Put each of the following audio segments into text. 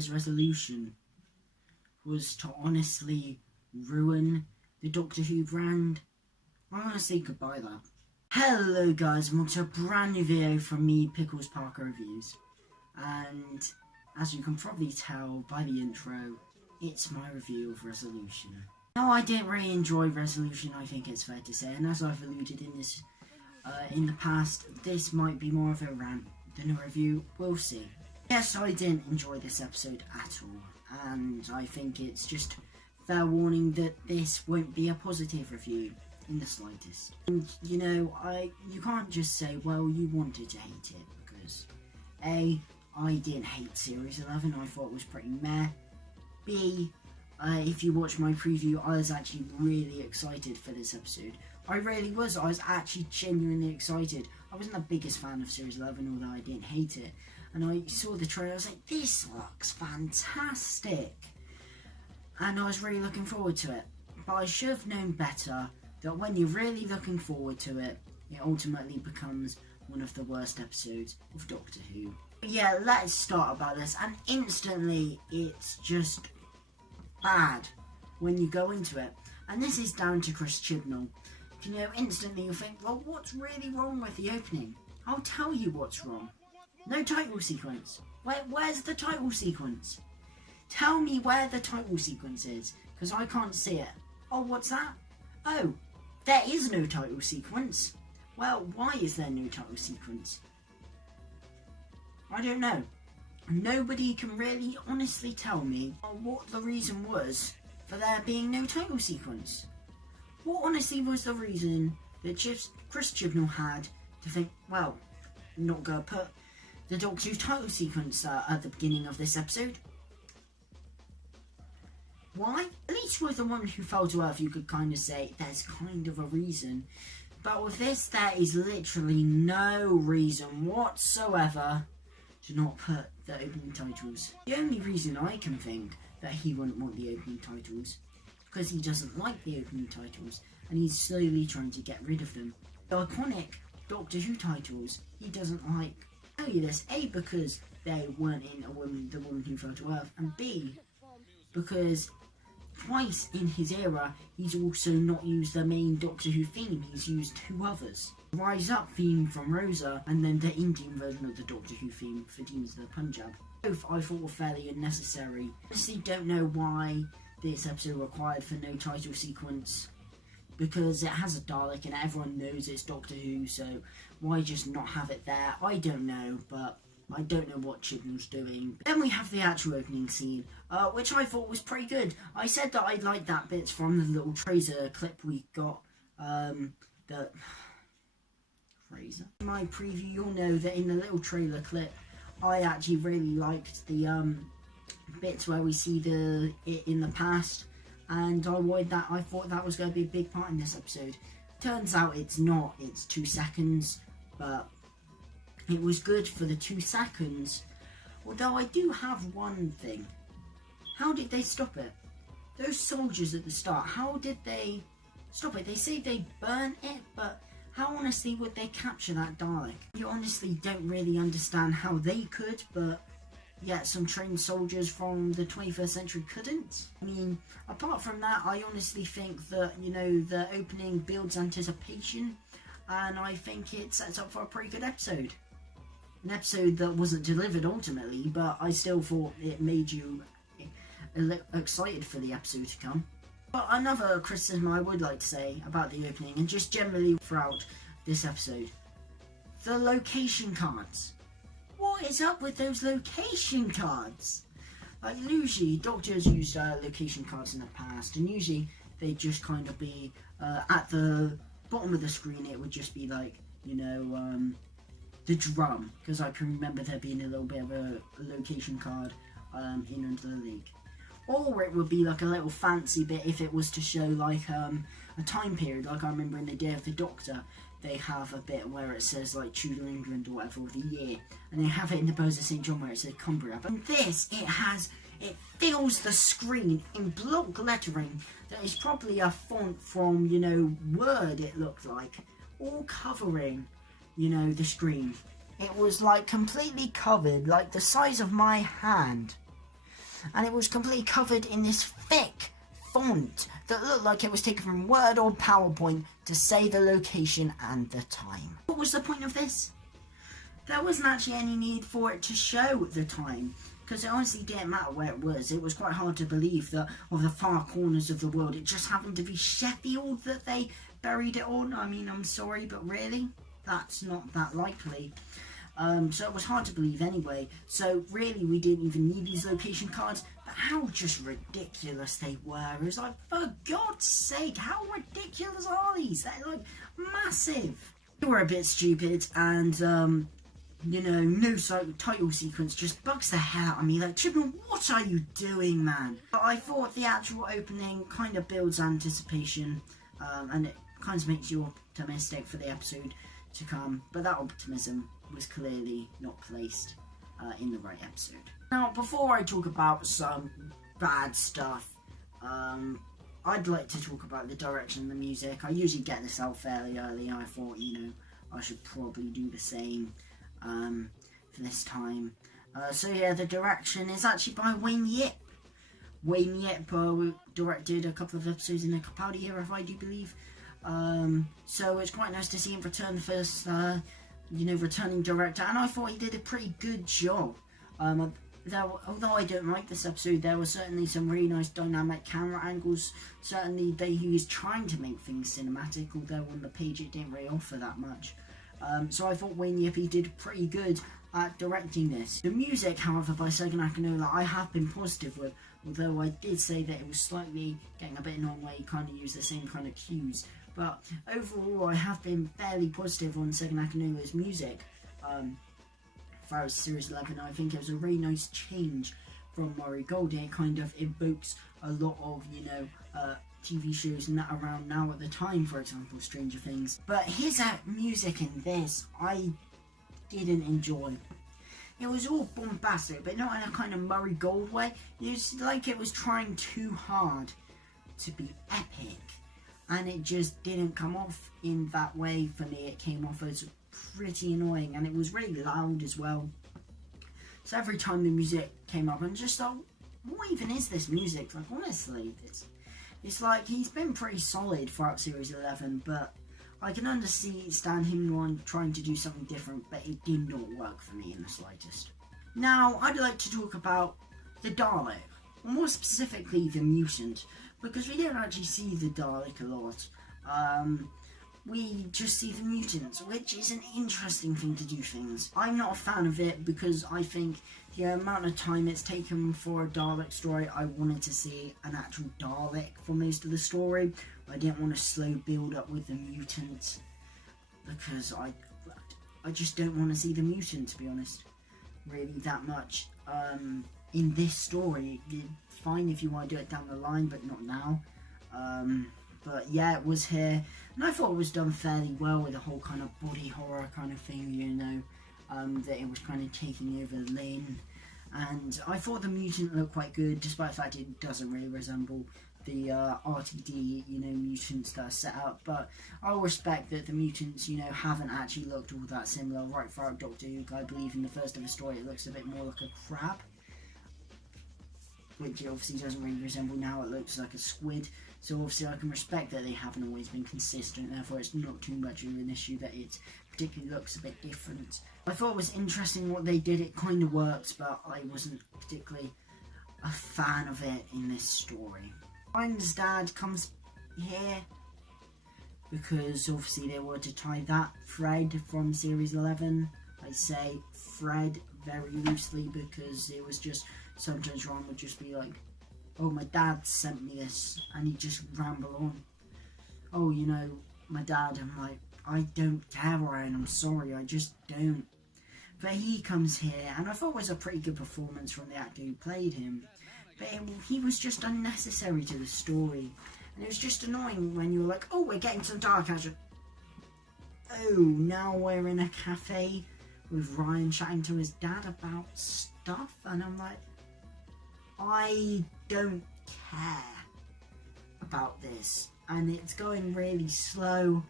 year's resolution was to honestly ruin the Doctor Who brand, I want to say goodbye there. Hello guys, and welcome to a brand new video from me, Pickles Parker Reviews. And as you can probably tell by the intro, it's my review of Resolution. Now, I didn't really enjoy Resolution, I think it's fair to say, and as I've alluded in this in the past, this might be more of a rant than a review, we'll see. Yes, I didn't enjoy this episode at all, and I think it's just fair warning that this won't be a positive review in the slightest. And you know, you can't just say, well, you wanted to hate it, because A, I didn't hate Series 11, I thought it was pretty meh. B, if you watch my preview, I was actually really excited for this episode. I really was. I was actually genuinely excited. I wasn't the biggest fan of Series 11, although I didn't hate it. And I saw the trailer, I was like, this looks fantastic. And I was really looking forward to it. But I should have known better that when you're really looking forward to it, it ultimately becomes one of the worst episodes of Doctor Who. But yeah, let's start about this. And instantly, it's just bad when you go into it. And this is down to Chris Chibnall. You know, instantly you think, well, what's really wrong with the opening? I'll tell you what's wrong. No title sequence. Where's the title sequence? Tell me where the title sequence is, because I can't see it. Oh, what's that? Oh, there is no title sequence. Well, why is there no title sequence? I don't know. Nobody can really honestly tell me what the reason was for there being no title sequence. What honestly was the reason that Chris Chibnall had to think, well, I'm not going to put the Doctor Who title sequence at the beginning of this episode? Why? At least with The Woman Who Fell to Earth, you could kind of say there's kind of a reason. But with this, there is literally no reason whatsoever to not put the opening titles. The only reason I can think that he wouldn't want the opening titles because he doesn't like the opening titles and he's slowly trying to get rid of them. The iconic Doctor Who titles he doesn't like. I tell you this, A, because they weren't in The Woman Who Fell to Earth, and B, because twice in his era he's also not used the main Doctor Who theme, he's used two others. The Rise Up theme from Rosa and then the Indian version of the Doctor Who theme for Demons of the Punjab. Both I thought were fairly unnecessary. I honestly don't know why this episode required for no title sequence, because it has a Dalek and everyone knows it's Doctor Who, so why just not have it there? I don't know, but I don't know what Chibnall's doing. Then we have the actual opening scene, which I thought was pretty good. I said that I liked that bit from the little Tracer clip we got. The Fraser. In my preview, you'll know that in the little trailer clip, I actually really liked the bits where we see it in the past, and I thought that was going to be a big part in this episode. Turns out it's not. It's 2 seconds, but it was good for the 2 seconds. Although I do have one thing. How did they stop it? Those soldiers at the start, how did they stop it? They say they burn it, but how honestly would they capture that Dalek? You honestly don't really understand how they could, but yet some trained soldiers from the 21st century couldn't. I mean, apart from that, I honestly think that, you know, the opening builds anticipation, and I think it sets up for a pretty good episode. An episode that wasn't delivered ultimately, but I still thought it made you excited for the episode to come. But another criticism I would like to say about the opening, and just generally throughout this episode, the location cards. What is up with those location cards? Like, usually Doctors used location cards in the past, and usually they'd just kind of be at the bottom of the screen. It would just be like, you know, the drum, because I can remember there being a little bit of a location card in Under the League. Or it would be like a little fancy bit if it was to show like a time period. Like I remember in the Day of the Doctor, they have a bit where it says like Tudor England or whatever of the year, and they have it in the Bells of St John where it says Cumbria. But in this, it fills the screen in block lettering that is probably a font from, you know, Word, it looked like, all covering, you know, the screen. It was like completely covered, like the size of my hand. and it was completely covered in this thick font that looked like it was taken from Word or PowerPoint to say the location and the time. What was the point of this? There wasn't actually any need for it to show the time, because it honestly didn't matter where it was. It was quite hard to believe that of the far corners of the world, it just happened to be Sheffield that they buried it on. I mean, I'm sorry, but really? That's not that likely. So it was hard to believe anyway. So really, we didn't even need these location cards. But how just ridiculous they were. It was like, for God's sake, how ridiculous are these? They're like massive. They were a bit stupid, and you know, no title sequence just bugs the hell out of me. Like, Triple, what are you doing, man? But I thought the actual opening kind of builds anticipation, and it kind of makes you optimistic for the episode to come. But that optimism was clearly not placed in the right episode. Now, before I talk about some bad stuff, I'd like to talk about the direction of the music. I usually get this out fairly early. I thought, you know, I should probably do the same for this time. So yeah, the direction is actually by Wayne Yip. Wayne Yip directed a couple of episodes in the Capaldi era, I do believe. So it's quite nice to see him return the first, you know, returning director, and I thought he did a pretty good job. Although I don't like this episode, there were certainly some really nice dynamic camera angles. Certainly he was trying to make things cinematic, although on the page it didn't really offer that much. So I thought Wayne Yip did pretty good at directing this. The music, however, by Segun Akinola, I have been positive with, although I did say that it was slightly getting a bit annoying where you kind of use the same kind of cues. But overall, I have been fairly positive on Segun Akinola's music. Throughout Series 11, I think it was a really nice change from Murray Gold. It kind of evokes a lot of, you know, TV shows and that around now at the time, for example, Stranger Things. But his music in this, I didn't enjoy. It was all bombastic, but not in a kind of Murray Gold way. It was like it was trying too hard to be epic, and it just didn't come off in that way for me. It came off as pretty annoying, and it was really loud as well. So every time the music came up, I just thought, what even is this music? Like, honestly, it's like he's been pretty solid throughout Series 11, but I can understand him trying to do something different, but it did not work for me in the slightest. Now, I'd like to talk about the Dalek, or more specifically the mutant, because we don't actually see the Dalek a lot. We just see the mutants, which is an interesting thing to do things. I'm not a fan of it because I think the amount of time it's taken for a Dalek story, I wanted to see an actual Dalek for most of the story. I didn't want a slow build up with the mutants because I just don't want to see the mutant, to be honest, really that much. In this story, it's fine if you want to do it down the line, but not now. But yeah, it was here, and I thought it was done fairly well with the whole kind of body horror kind of thing, you know, that it was kind of taking over Lynn, and I thought the mutant looked quite good, despite the fact it doesn't really resemble the RTD, you know, mutants that are set up, but I'll respect that the mutants, you know, haven't actually looked all that similar right throughout Doctor Who. I believe in the first of the story it looks a bit more like a crab, which it obviously doesn't really resemble now. It looks like a squid. So obviously I can respect that they haven't always been consistent, therefore it's not too much of an issue that it particularly looks a bit different. I thought it was interesting what they did. It kind of works, but I wasn't particularly a fan of it in this story. Ryan's dad comes here because obviously they were to tie that thread from Series 11. I say thread very loosely because it was just, sometimes Ryan would just be like, oh, my dad sent me this, and he'd just ramble on. Oh, you know, my dad, I'm like, I don't care, Ryan, I'm sorry, I just don't. But he comes here, and I thought it was a pretty good performance from the actor who played him. But he was just unnecessary to the story. And it was just annoying when you were like, oh, we're getting some dark action. Oh, now we're in a cafe with Ryan chatting to his dad about stuff, and I'm like, I don't care about this, and it's going really slow,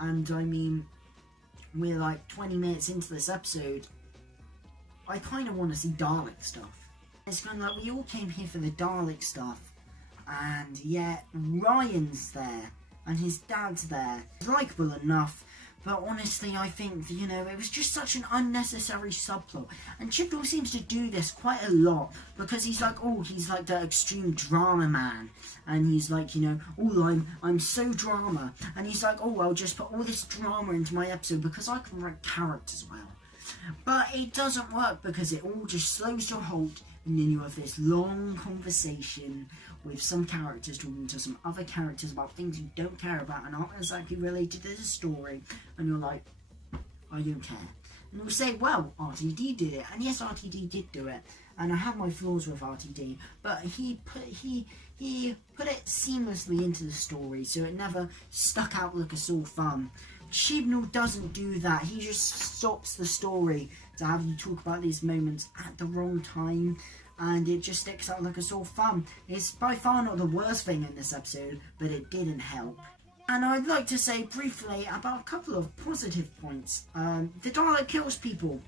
and I mean, we're like 20 minutes into this episode. I kind of want to see Dalek stuff. It's kind of like we all came here for the Dalek stuff, and yet Ryan's there, and his dad's there. He's likeable enough, but honestly I think, you know, it was just such an unnecessary subplot. And Chibnall seems to do this quite a lot, because he's like, oh, he's like the extreme drama man. And he's like, you know, oh, I'm so drama. And he's like, oh, I'll just put all this drama into my episode because I can write characters well. But it doesn't work because it all just slows to a halt, and then you have this long conversation with some characters talking to some other characters about things you don't care about and aren't exactly related to the story, and you're like, I don't care. And you'll say, well, RTD did it, and yes, RTD did do it, and I have my flaws with RTD, but he put it seamlessly into the story, so it never stuck out like a sore thumb. Chibnall doesn't do that. He just stops the story to have you talk about these moments at the wrong time, and it just sticks out like a sore thumb. It's by far not the worst thing in this episode, but it didn't help. And I'd like to say briefly about a couple of positive points. The Dalek kills people.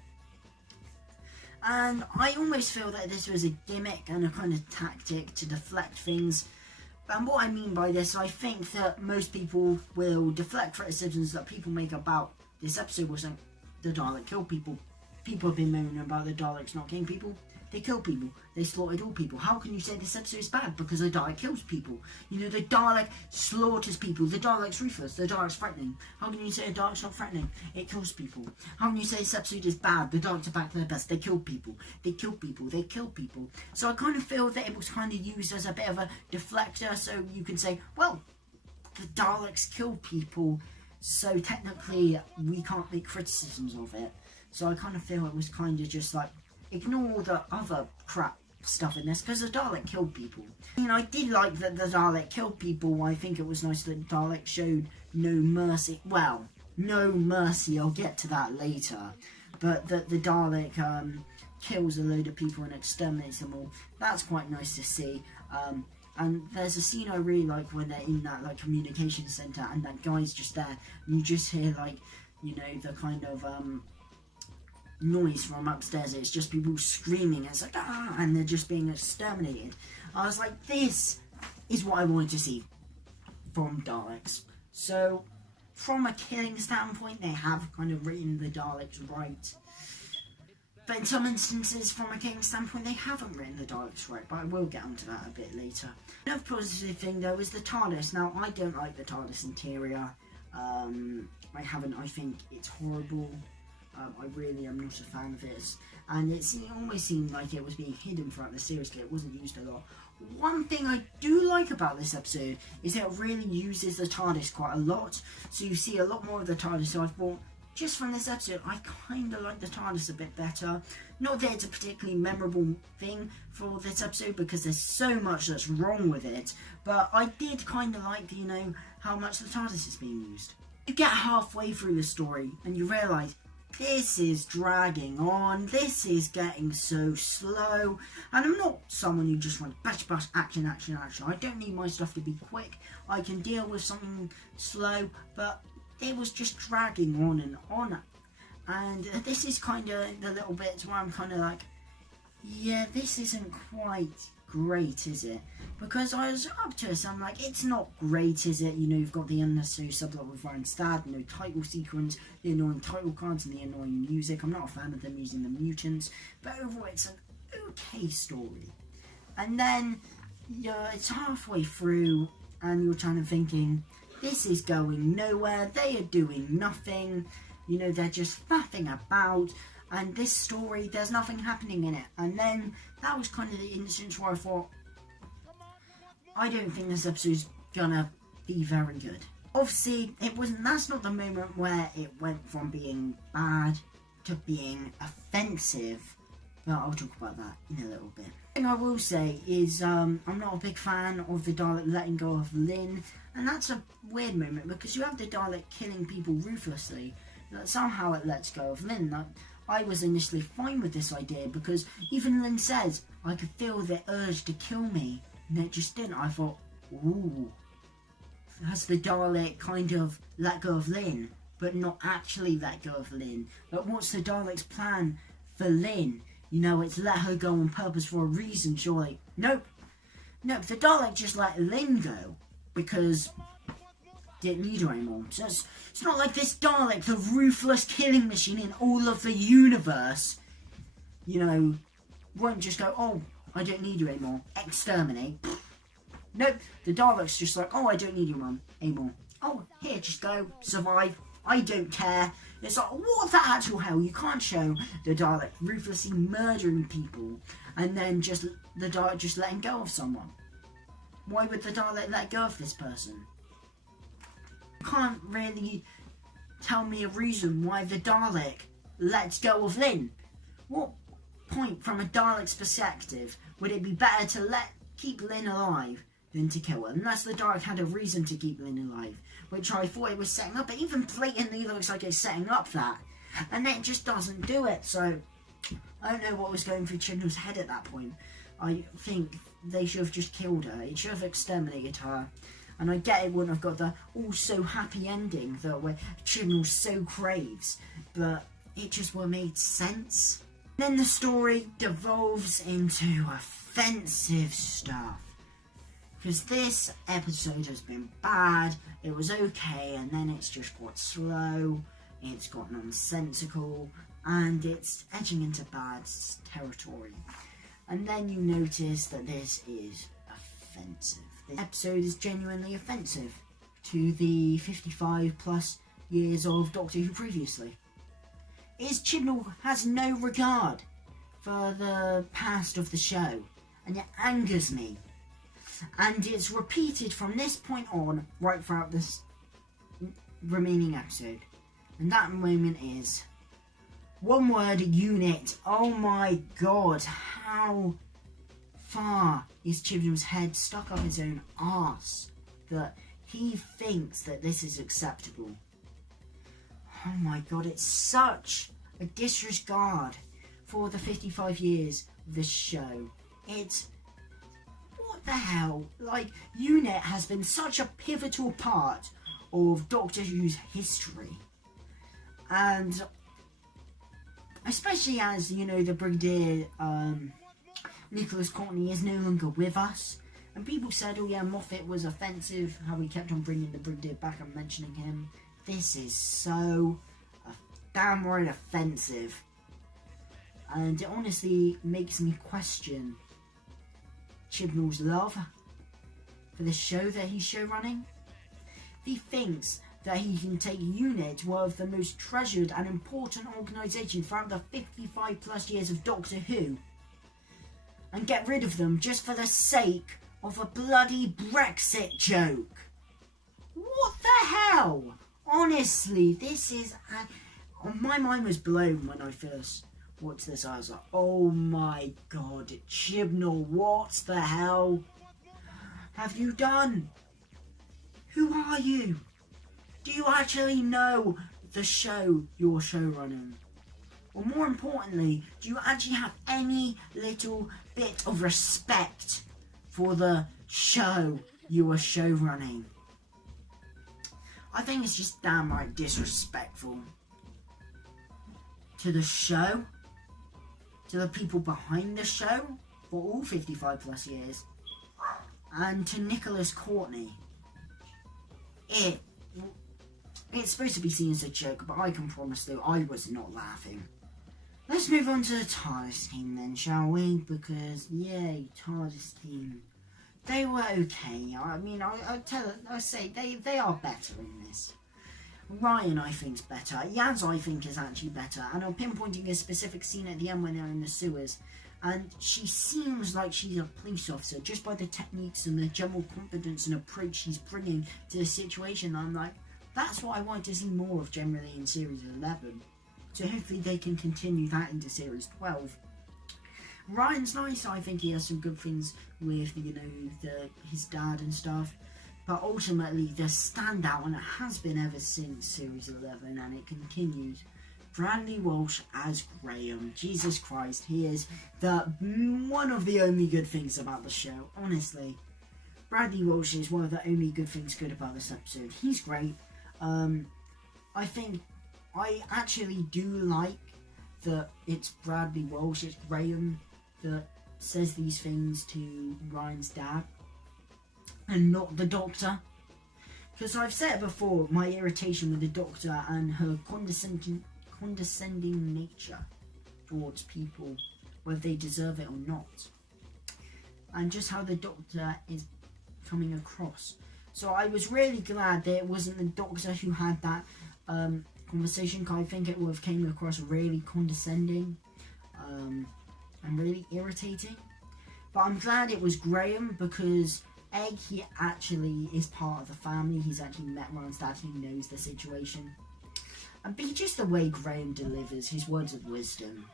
And I almost feel that this was a gimmick and a kind of tactic to deflect things. And what I mean by this, I think that most people will deflect criticisms that people make about this episode was saying the Dalek kill people. People have been moaning about the Daleks not killing people. They kill people. They slaughtered all people. How can you say this episode is bad? Because the Dalek kills people. You know, the Dalek slaughters people. The Dalek's ruthless. The Dalek's threatening. How can you say the Dalek's not threatening? It kills people. How can you say this episode is bad? The Daleks are back to their best. They kill people. They kill people. They kill people. So I kind of feel that it was kind of used as a bit of a deflector. So you can say, well, the Daleks kill people, so technically we can't make criticisms of it. So I kind of feel it was kind of just like, ignore the other crap stuff in this, because the Dalek killed people. I mean, I did like that the Dalek killed people. I think it was nice that the Dalek showed no mercy. Well, no mercy, I'll get to that later. But that the Dalek kills a load of people and exterminates them all. That's quite nice to see. And there's a scene I really like when they're in that like communication centre and that guy's just there. And you just hear like, you know, the kind of noise from upstairs. It's just people screaming. It's like, ah, and they're just being exterminated. I was like, this is what I wanted to see from Daleks. So from a killing standpoint, they have kind of written the Daleks right. But in some instances, from a killing standpoint, they haven't written the Daleks right, but I will get onto that a bit later. Another positive thing, though, is the TARDIS. Now, I don't like the TARDIS interior. I think it's horrible. I really am not a fan of it. And it almost seemed like it was being hidden throughout the series, it wasn't used a lot. One thing I do like about this episode is that it really uses the TARDIS quite a lot. So you see a lot more of the TARDIS, so I thought, just from this episode, I kind of like the TARDIS a bit better. Not that it's a particularly memorable thing for this episode, because there's so much that's wrong with it, but I did kind of like, you know, how much the TARDIS is being used. You get halfway through the story, and you realise, this is dragging on, this is getting so slow, and I'm not someone who just wants bash, bash, action, action, action. I don't need my stuff to be quick. I can deal with something slow, but it was just dragging on and on. And this is kind of the little bits where I'm kind of like, yeah, this isn't quite great, is it? Because I was up to it, so I'm like, it's not great, is it? You know, you've got the unnecessary subplot with Ryan's dad, no title sequence, the annoying title cards and the annoying music. I'm not a fan of them using the mutants, but overall it's an okay story. And then, yeah, it's halfway through and you're kind of thinking, this is going nowhere, they are doing nothing, you know, they're just faffing about, and this story, there's nothing happening in it. And then that was kind of the instance where I thought, I don't think this episode's gonna be very good. Obviously, that's not the moment where it went from being bad to being offensive, but I'll talk about that in a little bit. The thing I will say is, I'm not a big fan of the Dalek letting go of Lynn, and that's a weird moment, because you have the Dalek killing people ruthlessly, but somehow it lets go of Lynn. I was initially fine with this idea, because even Lynn says, I could feel the urge to kill me, and it just didn't. I thought, ooh, has the Dalek kind of let go of Lynn, but not actually let go of Lynn? But what's the Dalek's plan for Lynn? You know, it's let her go on purpose for a reason, surely. Nope. Nope, the Dalek just let Lynn go because didn't need her anymore. So it's not like this Dalek, the ruthless killing machine in all of the universe, you know, won't just go, oh, I don't need you anymore. Exterminate. Nope, the Dalek's just like, oh, I don't need you anymore. Oh, here, just go, survive. I don't care. It's like, what the actual hell? You can't show the Dalek ruthlessly murdering people and then just the Dalek just letting go of someone. Why would the Dalek let go of this person? You can't really tell me a reason why the Dalek lets go of Lynn. What point from a Dalek's perspective would it be better to keep Lynn alive than to kill her? Unless the Dalek had a reason to keep Lynn alive, which I thought it was setting up. It even blatantly looks like it's setting up that. And then it just doesn't do it. So, I don't know what was going through Chibnall's head at that point. I think they should have just killed her. It should have exterminated her. And I get it wouldn't have got the all-so-happy ending that Chibnall so craves. But it just would have made sense. Then the story devolves into offensive stuff. Because this episode has been bad, it was okay, and then it's just got slow, it's got nonsensical, and it's edging into bad territory. And then you notice that this is offensive. This episode is genuinely offensive to the 55 plus years of Doctor Who previously. Chibnall has no regard for the past of the show, and it angers me. And it's repeated from this point on right throughout this remaining episode. And that moment is one word: unit. Oh my god, how far is Chibnall's head stuck up his own arse that he thinks that this is acceptable? Oh my god, it's such a disregard for the 55 years of this show. It's what the hell? Like, UNIT has been such a pivotal part of Doctor Who's history. And especially as, you know, the Brigadier Nicholas Courtney is no longer with us. And people said, oh yeah, Moffat was offensive, how he kept on bringing the Brigadier back and mentioning him. This is so damn right offensive. And it honestly makes me question Chibnall's love for the show that he's show running. He thinks that he can take UNIT, one of the most treasured and important organisations throughout the 55 plus years of Doctor Who, and get rid of them just for the sake of a bloody Brexit joke. What the hell? Honestly, this is... my mind was blown when I first watched this. I was like, oh my god, Chibnall, what the hell have you done? Who are you? Do you actually know the show you're show running? Or more importantly, do you actually have any little bit of respect for the show you are show running? I think it's just downright disrespectful to the show, to the people behind the show for all 55 plus years, and to Nicholas Courtney. It's supposed to be seen as a joke, but I can promise though I was not laughing. Let's move on to the TARDIS team then, shall we? Because, yay, TARDIS team. They were okay. I mean, I say they are better in this. Ryan, I think, is better. Yaz, I think, is actually better. And I'm pinpointing a specific scene at the end when they're in the sewers. And she seems like she's a police officer just by the techniques and the general confidence and approach she's bringing to the situation. I'm like, that's what I want to see more of generally in Series 11. So hopefully they can continue that into Series 12. Ryan's nice. I think he has some good things with, you know, his dad and stuff. But ultimately, the standout, and it has been ever since Series 11, and it continues, Bradley Walsh as Graham. Jesus Christ, he is one of the only good things about the show, honestly. Bradley Walsh is one of the only good things good about this episode. He's great. I think I actually do like that it's Bradley Walsh, it's Graham that says these things to Ryan's dad and not the Doctor. Because I've said it before, my irritation with the Doctor and her condescending nature towards people, whether they deserve it or not, and just how the Doctor is coming across. So I was really glad that it wasn't the Doctor who had that conversation, because I think it would have came across really condescending and really irritating. But I'm glad it was Graham, because A, he actually is part of the family, he's actually met Ryan's dad, he knows the situation. And B, just the way Graham delivers his words of wisdom.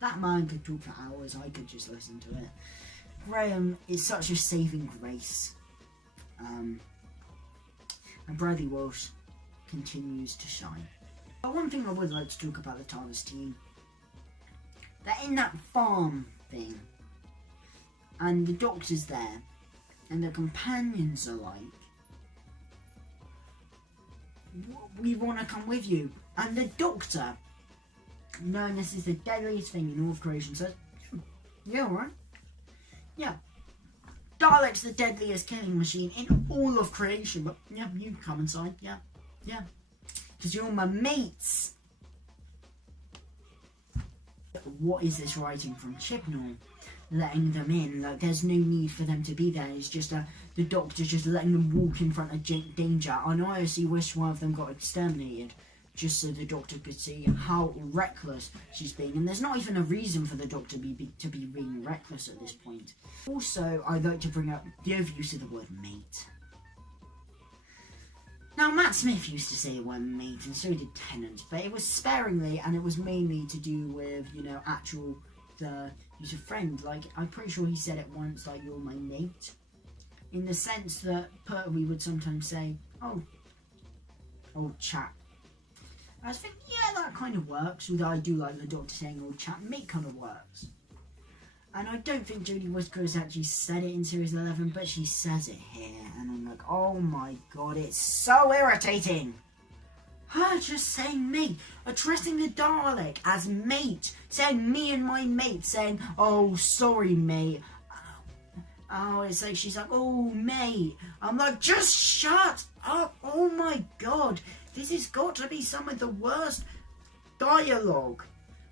That man could talk for hours, I could just listen to it. Graham is such a saving grace. And Bradley Walsh continues to shine. But one thing I would like to talk about the TARDIS team, they're in that farm thing, and the Doctor's there, and the companions are like, we want to come with you. And the Doctor, knowing this is the deadliest thing in all of creation, says, yeah, alright. Yeah. Dalek's the deadliest killing machine in all of creation, but yeah, you can come inside, yeah. Because you're my mates. What is this writing from Chibnall? Letting them in, like there's no need for them to be there. It's just the Doctor just letting them walk in front of danger. I know I honestly wish one of them got exterminated, just so the Doctor could see how reckless she's being. And there's not even a reason for the Doctor to be being reckless at this point. Also, I'd like to bring up the overuse of the word mate. Now, Matt Smith used to say the word mate, and so did Tennant, but it was sparingly, and it was mainly to do with, actual, the use of friend. Like, I'm pretty sure he said it once, like, you're my mate. In the sense that we would sometimes say, oh, old chap. I was thinking, yeah, that kind of works, although I do like the Doctor saying old chap, mate kind of works. And I don't think Jodie Whittaker has actually said it in Series 11, but she says it here, and I'm like, oh my god, it's so irritating! Her just saying mate, addressing the Dalek as mate, saying me and my mate, saying, oh, sorry mate. Oh, it's like, she's like, oh mate. I'm like, just shut up, oh my god. This has got to be some of the worst dialogue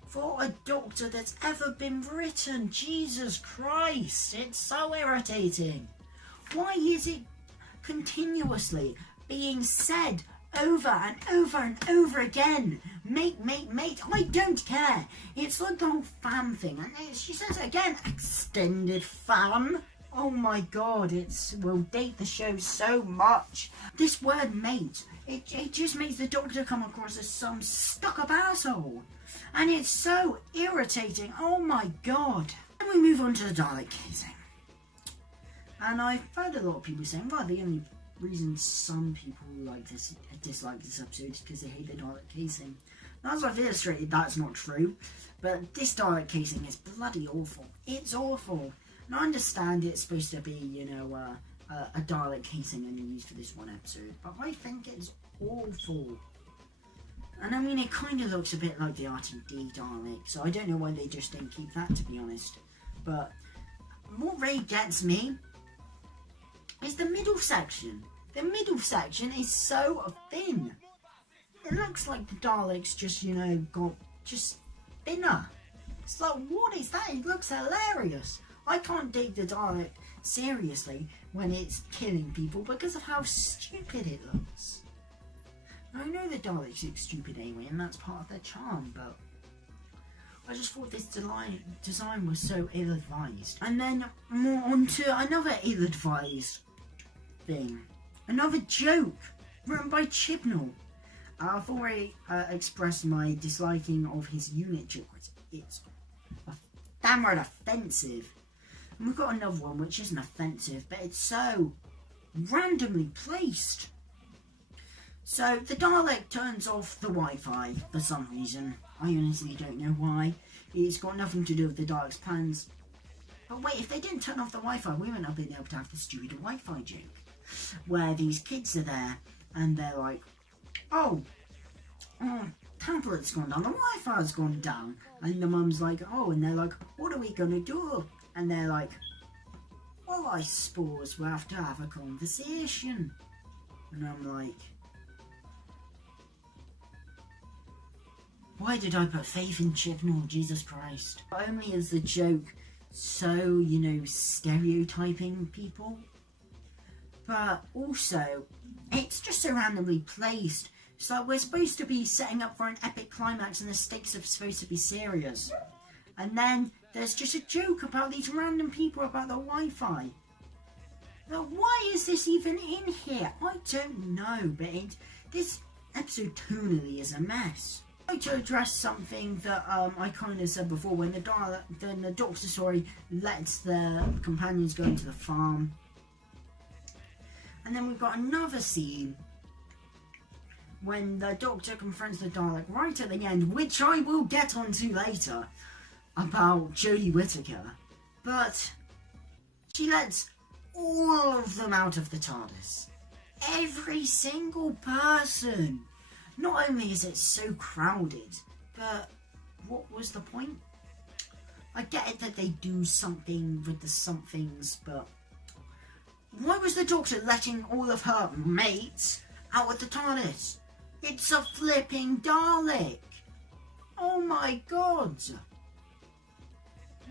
for a Doctor that's ever been written. Jesus Christ, it's so irritating. Why is it continuously being said over and over and over again? Mate, mate, mate, I don't care. It's like the whole fam thing. And she says it again, extended fam. Oh my god, will date the show so much. This word mate, it just makes the Doctor come across as some stuck-up asshole. And it's so irritating. Oh my god. Then we move on to the Dalek casing. And I've heard a lot of people saying, well, the only reason some people dislike this episode is because they hate the Dalek casing. Now, as I've illustrated, that's not true. But this Dalek casing is bloody awful. It's awful. And I understand it's supposed to be, a Dalek casing only used for this one episode. But I think it's awful. And I mean, it kind of looks a bit like the RTD Dalek, so I don't know why they just didn't keep that, to be honest. But what really gets me is the middle section. The middle section is so thin. It looks like the Daleks just, got just thinner. It's like, what is that? It looks hilarious. I can't take the Dalek seriously when it's killing people because of how stupid it looks. I know the Daleks look stupid anyway, and that's part of their charm, but I just thought this design was so ill-advised. And then more onto another ill-advised thing. Another joke written by Chibnall. I've already expressed my disliking of his unit joke. It's damn right offensive. And we've got another one which isn't offensive, but it's so randomly placed. So, the Dalek turns off the Wi-Fi for some reason. I honestly don't know why. It's got nothing to do with the Dalek's plans. But wait, if they didn't turn off the Wi-Fi, we wouldn't have been able to have the stupid Wi-Fi joke. Where these kids are there, and they're like, oh, tablet's gone down, the Wi-Fi's gone down. And the mum's like, oh, and they're like, what are we gonna do? And they're like, well, I suppose we'll have to have a conversation. And I'm like, why did I put faith in Chibnall, Jesus Christ? Not only is the joke so, you know, stereotyping people, but also, it's just so randomly placed. It's like we're supposed to be setting up for an epic climax and the stakes are supposed to be serious. And then there's just a joke about these random people about the Wi-Fi. Now, why is this even in here? I don't know, but this episode tonally is a mess. I'd like to address something that I kind of said before when the doctor lets the companions go into the farm. And then we've got another scene when the Doctor confronts the Dalek right at the end, which I will get onto later, about Jodie Whittaker. But she lets all of them out of the TARDIS. Every single person. Not only is it so crowded, but what was the point? I get it that they do something with the somethings, but why was the Doctor letting all of her mates out of the TARDIS? It's a flipping Dalek! Oh my god!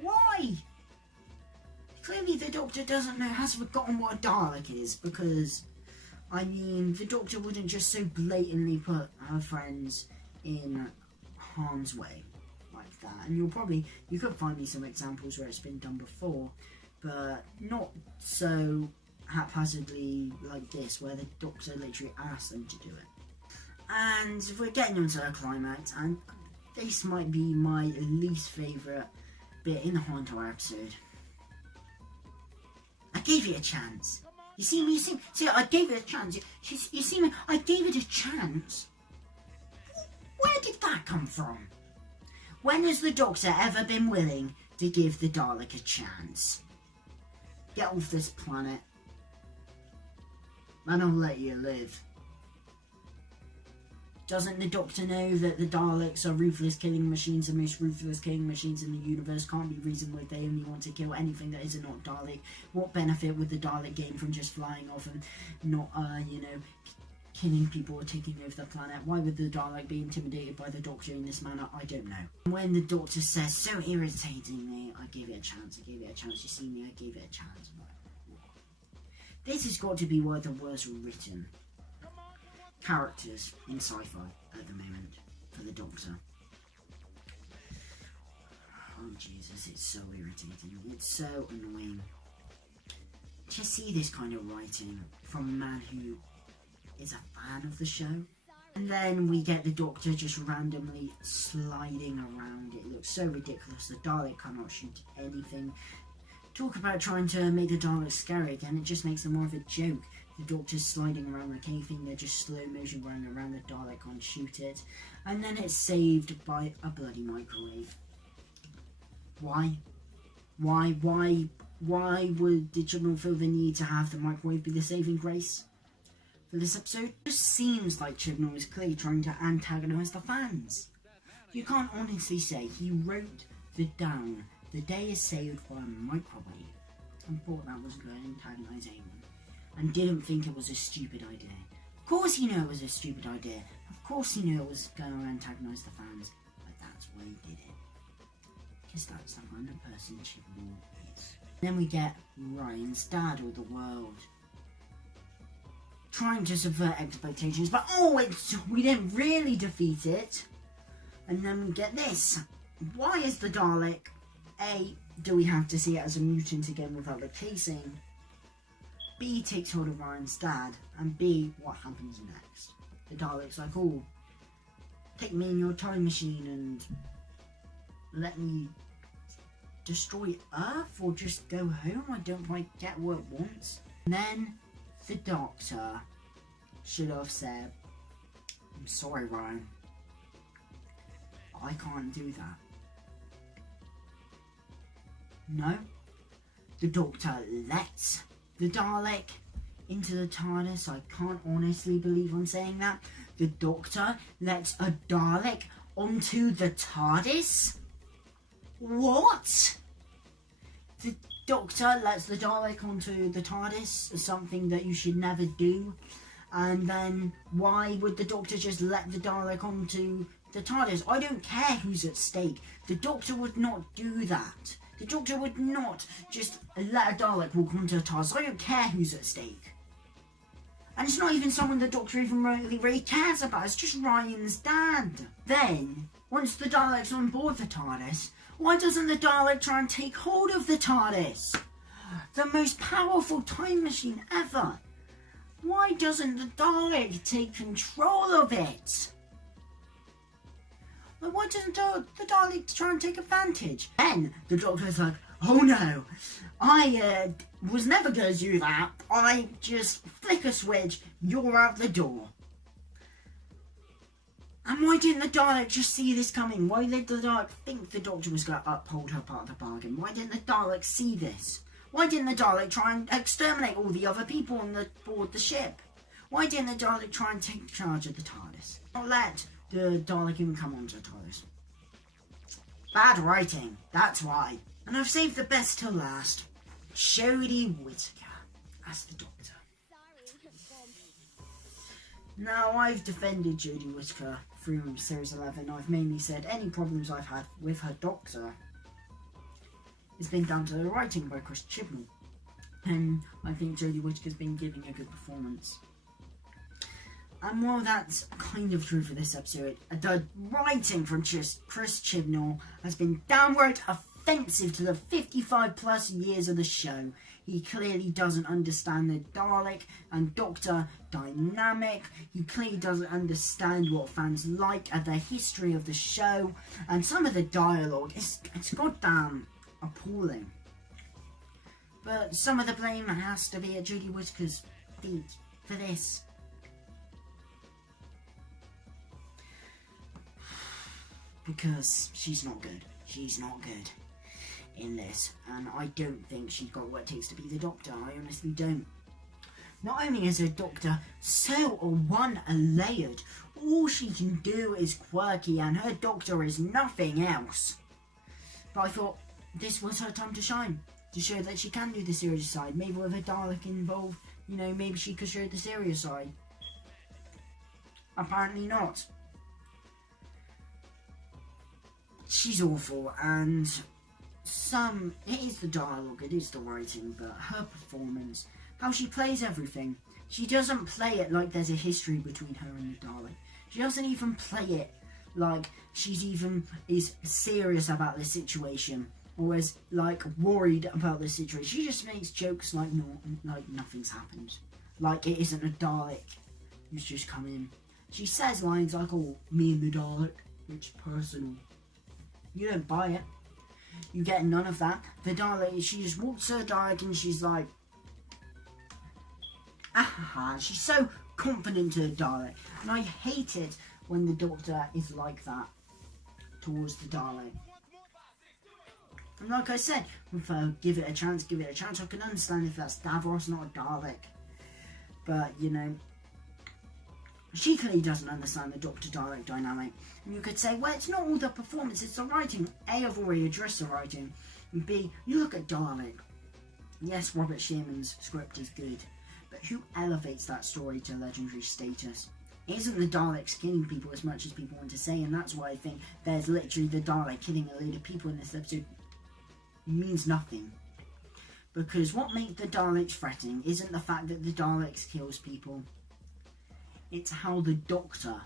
Why? Clearly the Doctor has forgotten what a Dalek is, because, I mean, the Doctor wouldn't just so blatantly put her friends in harm's way like that. And you could find me some examples where it's been done before, but not so haphazardly like this, where the Doctor literally asked them to do it. And we're getting onto a climax, and this might be my least favourite bit in the whole entire episode. I gave it a chance. You see me? See, I gave it a chance. You see me? I gave it a chance. Where did that come from? When has the Doctor ever been willing to give the Dalek a chance? Get off this planet, and I'll let you live. Doesn't the Doctor know that the Daleks are ruthless killing machines, the most ruthless killing machines in the universe? Can't be reasoned with. They only want to kill anything that is not Dalek. What benefit would the Dalek gain from just flying off and not, killing people or taking over the planet? Why would the Dalek be intimidated by the Doctor in this manner? I don't know. When the Doctor says, so irritatingly, I gave it a chance, you see me, I gave it a chance. This has got to be one of the worst written characters in sci-fi at the moment for the Doctor. Oh Jesus, it's so irritating. It's so annoying to see this kind of writing from a man who is a fan of the show. And then we get the Doctor just randomly sliding around. It looks so ridiculous. The Dalek cannot shoot anything. Talk about trying to make the Daleks scary again, it just makes them more of a joke. The Doctor's sliding around like anything, they're just slow motion running around, the Dalek can't shoot it. And then it's saved by a bloody microwave. Why? Why did Chibnall feel the need to have the microwave be the saving grace for this episode? It just seems like Chibnall is clearly trying to antagonise the fans. You can't honestly say he wrote down, the day is saved by a microwave, and thought that was going to antagonise anyone, and didn't think it was a stupid idea. Of course he knew it was a stupid idea. Of course he knew it was going to antagonise the fans, but that's why he did it. Because that's the kind of person Chibnall is. Then we get Ryan's dad or the world trying to subvert expectations, but we didn't really defeat it. And then we get this. Why is the Dalek? A, do we have to see it as a mutant again without the casing? B, takes hold of Ryan's dad. And B, what happens next? The Dalek's like, oh, take me in your time machine and let me destroy Earth or just go home? I don't quite get what it wants. And then the Doctor should have said, I'm sorry, Ryan, I can't do that. No, the Doctor lets the Dalek into the TARDIS. I can't honestly believe I'm saying that. The Doctor lets a Dalek onto the TARDIS? What? The Doctor lets the Dalek onto the TARDIS, something that you should never do. And then why would the Doctor just let the Dalek onto the TARDIS? I don't care who's at stake. The Doctor would not do that. The Doctor would not just let a Dalek walk onto the TARDIS. I don't care who's at stake. And it's not even someone the Doctor even really cares about. It's just Ryan's dad. Then, once the Dalek's on board the TARDIS, why doesn't the Dalek try and take hold of the TARDIS? The most powerful time machine ever. Why doesn't the Dalek take control of it? Like, why doesn't the Dalek try and take advantage? Then the Doctor's like, oh no, I was never going to do that. I just flick a switch, you're out the door. And why didn't the Dalek just see this coming? Why did the Dalek think the Doctor was going to uphold her part of the bargain? Why didn't the Dalek see this? Why didn't the Dalek try and exterminate all the other people on board the ship? Why didn't the Dalek try and take charge of the TARDIS? Not let the Dalek even come onto the TARDIS. Bad writing, that's why. And I've saved the best till last. Jodie Whittaker as the Doctor. Now, I've defended Jodie Whittaker through Series 11. I've mainly said any problems I've had with her Doctor has been down to the writing by Chris Chibnall. And I think Jodie Whittaker's been giving a good performance. And while that's kind of true for this episode, the writing from Chris Chibnall has been downright offensive to the 55 plus years of the show. He clearly doesn't understand the Dalek and Doctor dynamic. He clearly doesn't understand what fans like and the history of the show. And some of the dialogue, it's goddamn appalling. But some of the blame has to be at Jodie Whittaker's feet for this. Because she's not good. She's not good in this. And I don't think she's got what it takes to be the Doctor. I honestly don't. Not only is her Doctor so one-layered, all she can do is quirky and her Doctor is nothing else. But I thought this was her time to shine. To show that she can do the serious side. Maybe with a Dalek involved, you know, maybe she could show the serious side. Apparently not. She's awful, and it is the dialogue, it is the writing, but her performance, how she plays everything, she doesn't play it like there's a history between her and the Dalek. She doesn't even play it like she's even is serious about the situation, or is like worried about the situation. She just makes jokes like nothing's happened, like it isn't a Dalek who's just come in. She says lines like, oh, me and the Dalek, it's personal. You don't buy it. You get none of that. The Dalek, she just walks to the Dalek and she's like, ah, she's so confident to the Dalek. And I hate it when the Doctor is like that towards the Dalek. And like I said, with give it a chance, I can understand if that's Davros, not a Dalek. But, you know, she clearly doesn't understand the Doctor-Dalek dynamic. And you could say, well, it's not all the performance, it's the writing. A, I've already addressed the writing. And B, you look at Dalek. Yes, Robert Shearman's script is good, but who elevates that story to legendary status? It isn't the Daleks killing people as much as people want to say, and that's why I think there's literally the Dalek killing a load of people in this episode means nothing. Because what makes the Daleks threatening isn't the fact that the Daleks kills people. It's how the Doctor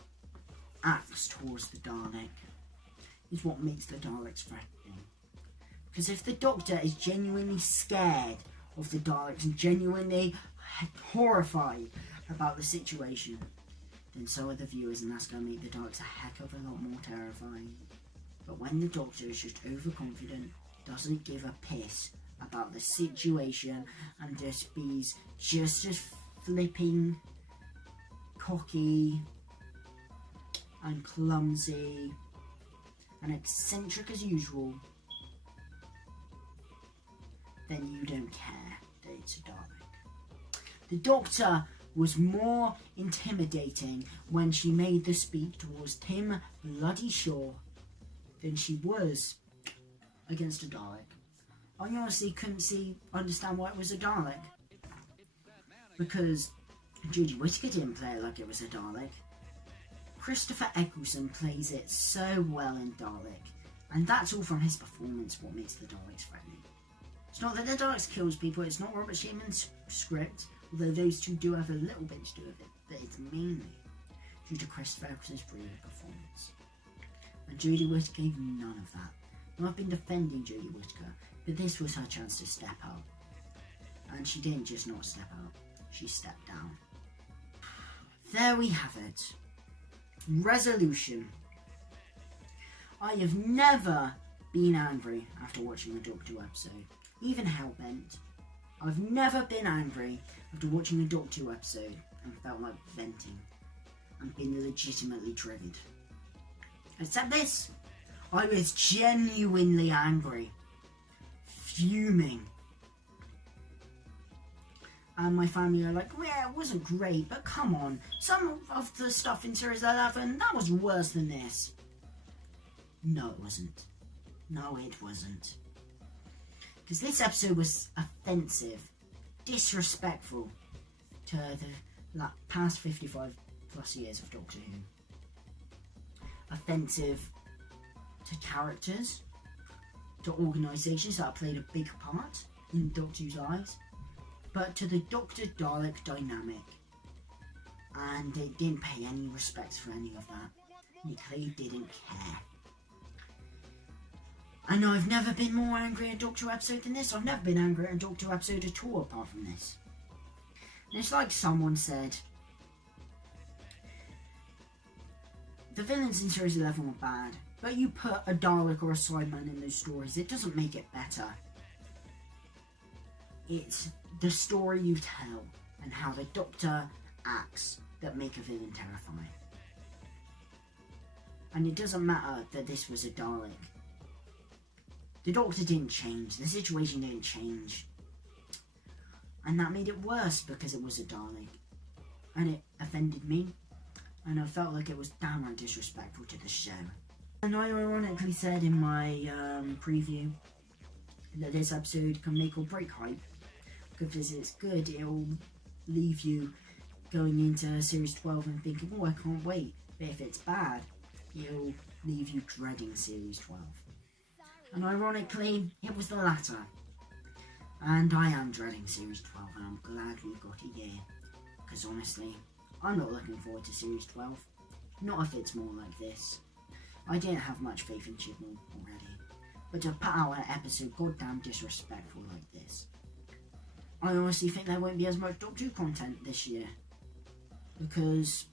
acts towards the Dalek is what makes the Daleks threatening. Because if the Doctor is genuinely scared of the Daleks and genuinely horrified about the situation, then so are the viewers, and that's going to make the Daleks a heck of a lot more terrifying. But when the Doctor is just overconfident, doesn't give a piss about the situation, and just be just as flipping, cocky, and clumsy, and eccentric as usual, then you don't care that it's a Dalek. The Doctor was more intimidating when she made the speech towards Tim Bloody Shaw than she was against a Dalek. I honestly couldn't understand why it was a Dalek. Because Jodie Whittaker didn't play it like it was a Dalek. Christopher Eccleston plays it so well in Dalek. And that's all from his performance what makes the Daleks threatening. It's not that the Daleks kills people, it's not Robert Sheeman's script, although those two do have a little bit to do with it, but it's mainly due to Christopher Eccleston's brilliant performance. And Jodie Whittaker gave none of that. Now, I've been defending Jodie Whittaker, but this was her chance to step up. And she didn't just not step up, she stepped down. There we have it. Resolution. I have never been angry after watching a Doctor Who episode, even Hellbent. I've never been angry after watching a Doctor Who episode and felt like venting and been legitimately triggered. Except this, I was genuinely angry, fuming. And my family are like, yeah, it wasn't great, but come on, some of the stuff in Series 11, that was worse than this. No, it wasn't. No, it wasn't. Because this episode was offensive, disrespectful to the past 55 plus years of Doctor Who. Offensive to characters, to organisations that have played a big part in Doctor Who's lives, but to the Doctor Dalek dynamic. And it didn't pay any respects for any of that. It clearly didn't care. I know I've never been more angry at a Doctor Who episode than this. I've never been angry at a Doctor Who episode at all apart from this. And it's like someone said, the villains in Series 11 were bad, but you put a Dalek or a Sideman in those stories, it doesn't make it better. It's the story you tell and how the Doctor acts that make a villain terrifying. And it doesn't matter that this was a Dalek. The Doctor didn't change, the situation didn't change. And that made it worse because it was a Dalek. And it offended me. And I felt like it was downright disrespectful to the show. And I ironically said in my preview that this episode can make or break hype. Because if it's good, it'll leave you going into Series 12 and thinking, oh, I can't wait. But if it's bad, it'll leave you dreading Series 12. And ironically, it was the latter. And I am dreading Series 12, and I'm glad we got it here. Because honestly, I'm not looking forward to Series 12. Not if it's more like this. I didn't have much faith in Chibnall already. But to put out an episode goddamn disrespectful like this, I honestly think there won't be as much Doctor Who content this year. Because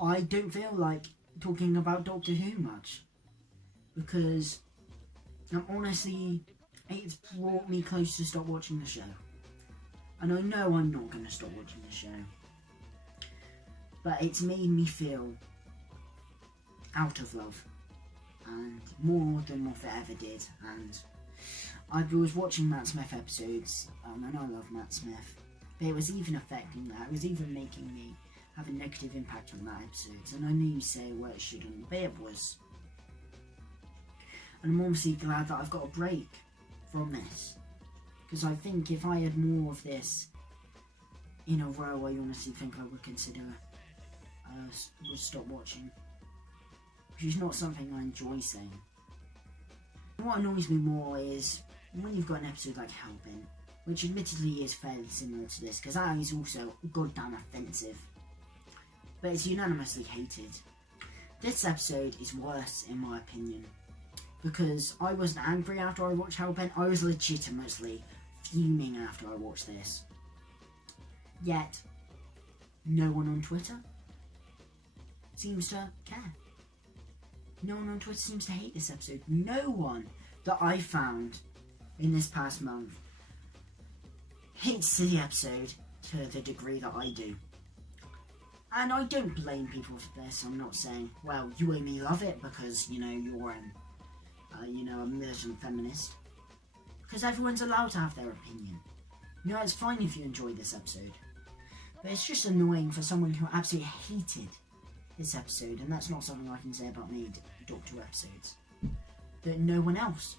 I don't feel like talking about Doctor Who much. Because honestly, it's brought me close to stop watching the show. And I know I'm not going to stop watching the show. But it's made me feel out of love. And more than what it ever did. And I was watching Matt Smith episodes, and I love Matt Smith. But it was even affecting that. It was even making me have a negative impact on that episodes. And I knew you say, well, it shouldn't, but it was. And I'm obviously glad that I've got a break from this. Because I think if I had more of this in a row, I honestly think I would consider would stop watching. Which is not something I enjoy saying. What annoys me more is when you've got an episode like Hellbent, which admittedly is fairly similar to this, because that is also goddamn offensive. But it's unanimously hated. This episode is worse in my opinion. Because I wasn't angry after I watched Hellbent, I was legitimately fuming after I watched this. Yet, no one on Twitter seems to care. No one on Twitter seems to hate this episode. No one that I found in this past month hates the episode to the degree that I do. And I don't blame people for this. I'm not saying, well, you only love it because, you know, you're a militant feminist. Because everyone's allowed to have their opinion. You know, it's fine if you enjoy this episode. But it's just annoying for someone who absolutely hated this episode, and that's not something I can say about many Doctor episodes, that no one else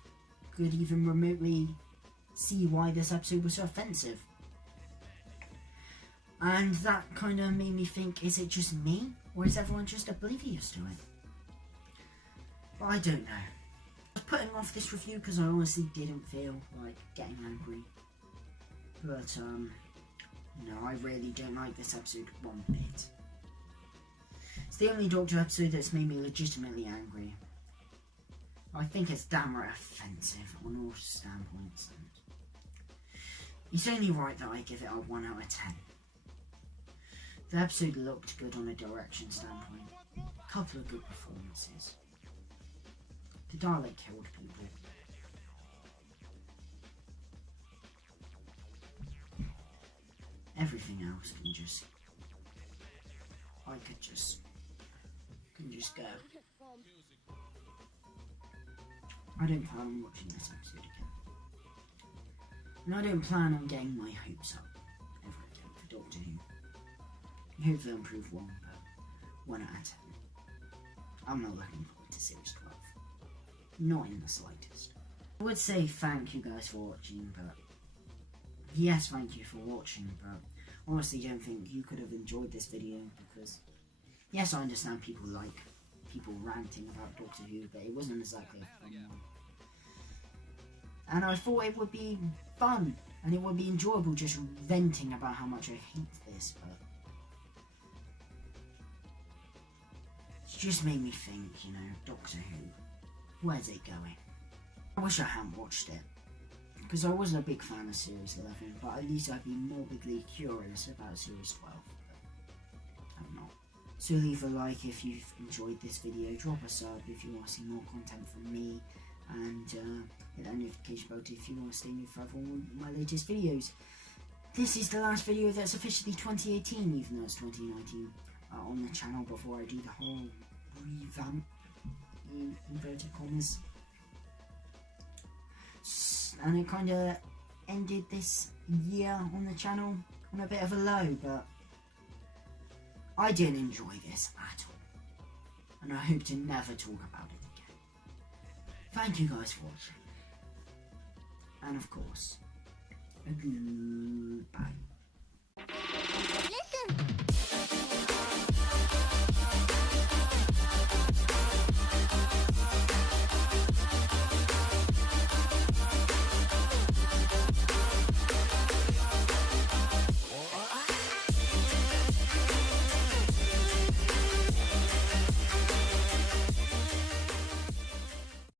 could even remotely see why this episode was so offensive. And that kind of made me think, is it just me, or is everyone just oblivious to it? But I don't know. I was putting off this review because I honestly didn't feel like getting angry. But, no, I really don't like this episode one bit. It's the only Doctor episode that's made me legitimately angry. I think it's downright offensive on all standpoints. And it's only right that I give it a 1 out of 10. The episode looked good on a direction standpoint. A couple of good performances. The Dalek killed people. Everything else can just go. I don't plan on watching this episode again. And I don't plan on getting my hopes up ever again for Doctor Who. I hope they'll improve one, but 1 out of 10. I'm not looking forward to Series 12. Not in the slightest. I would say thank you guys for watching, but yes, thank you for watching, but honestly don't think you could have enjoyed this video because yes, I understand people like people ranting about Doctor Who, but it wasn't exactly a fun one. And I thought it would be fun and it would be enjoyable just venting about how much I hate this, but it's just made me think, you know, Doctor Who, where's it going? I wish I hadn't watched it, because I wasn't a big fan of Series 11, but at least I'd be morbidly curious about Series 12, but I'm not. So leave a like if you've enjoyed this video, drop a sub if you want to see more content from me, and hit that notification bell if you want to stay new forever on my latest videos. This is the last video that's officially 2018, even though it's 2019, on the channel before I do the whole revamp, in inverted commas. And it kind of ended this year on the channel on a bit of a low, but I didn't enjoy this at all, and I hope to never talk about it again. Thank you guys for watching, and of course, a goodbye.